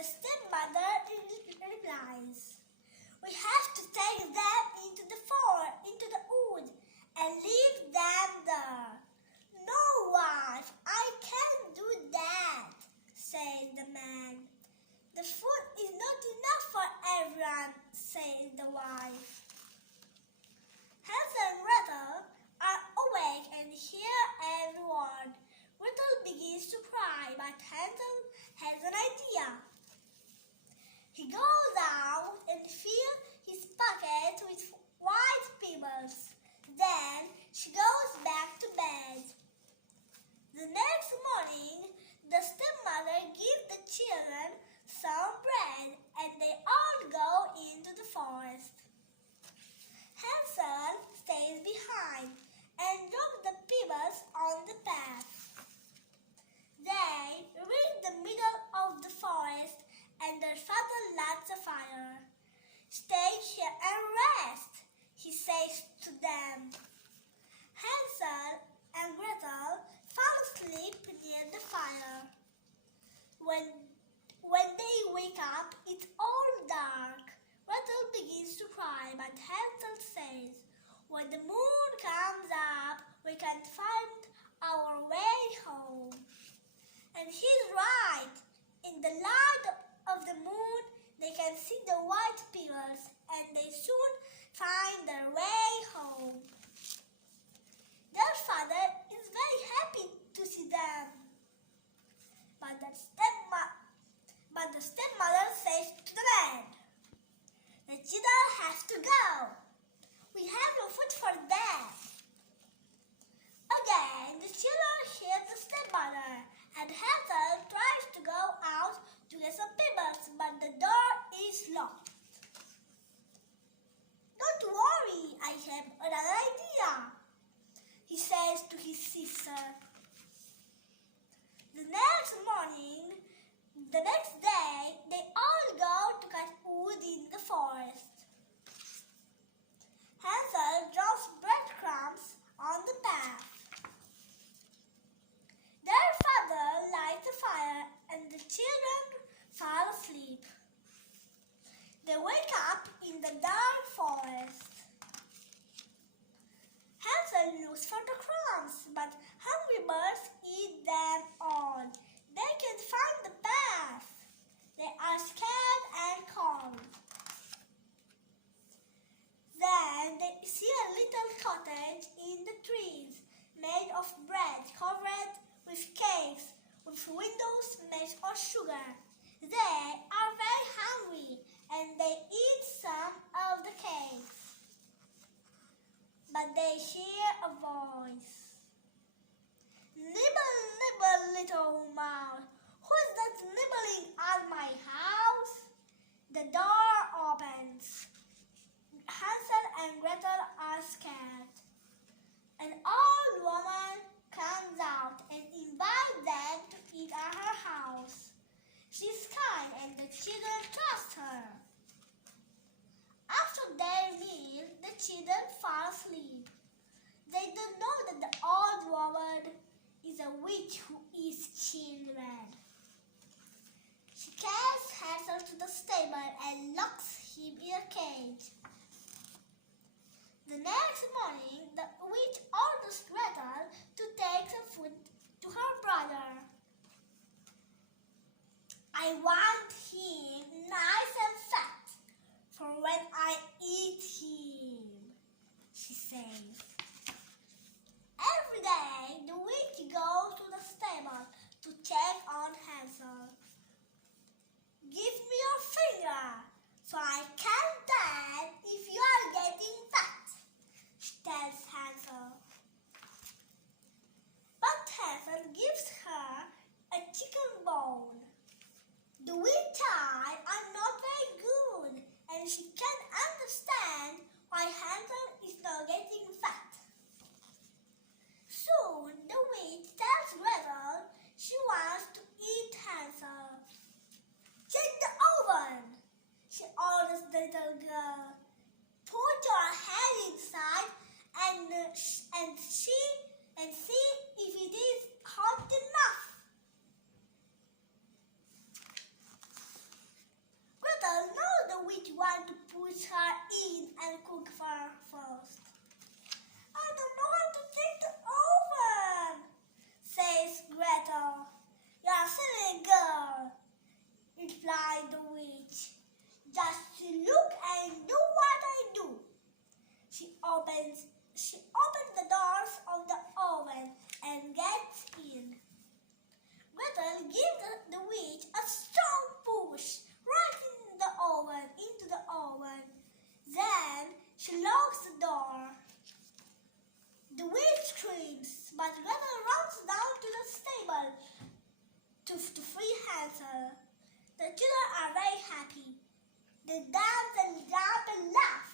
The stepmother replies, "We have to take them into the forest, into the wood, and leave them there." "No, wife, I can't do that," says the man. "The food is not enough for everyone," says the wife. Hansel and Gretel are awake and hear every word. Gretel begins to cry, but Hansel has an idea. He goes out and fills his pocket with white pebbles. Then she goes back to bed. The next morning, the stepmother gives the children some bread and they all go into the forest. Hansel stays behind and drops the pebbles on the path. They reach the middle of the forest and their father lights a fire. "Stay here and rest," he says to them. Hansel and Gretel fall asleep near the fire. When they wake up, it's all dark. Gretel begins to cry, but Hansel says, "When the moon comes up, we can find our way home." And he's right. In the light of the moon, they can see the white pebbles, and they soon find their way home. Their father is very happy to see them. But the stepmother says to the man, "The children have to go. We have no food for them." Again, the children hear the stepmother, and Hansel tries to go out to get some pebbles, but the door is locked. "Don't worry, I have another idea," he says to his sister. The next day, they all go to cut wood in the forest. Hansel drops breadcrumbs on the path. Their father lights a fire and the children fall asleep. They wake up in the dark forest. Hansel looks for the crumbs, but hungry birds eat them all. They can't find the path. They are scared and cold. Then they see a little cottage in the trees, made of bread covered with cakes, with windows made of sugar. They are very hungry and they eat some of the cakes. But they hear a voice. "Nibble, nibble, little mouse, who's that nibbling at my house?" The door opens. Hansel and Gretel are scared. An old woman comes out and invites them to eat at her house. She's kind and the children trust her. After their meal, the children fall asleep. They don't know that the old woman is a witch who eats children. She carries Hansel to the stable and locks him in a cage. The next morning, the witch orders Gretel to take some food to her brother. "I want him nice and fat for when I eat him," she says. Every day, the witch goes to the stable to check on Hansel. "Give me your finger so I can tell if you are getting fat," she tells Hansel. But Hansel gives her a chicken bone. The witch's eyes are not very good and she can't understand why Hansel is not getting fat. screams, but Gretel runs down to the stable to free Hansel. The children are very happy. They dance and jump and laugh.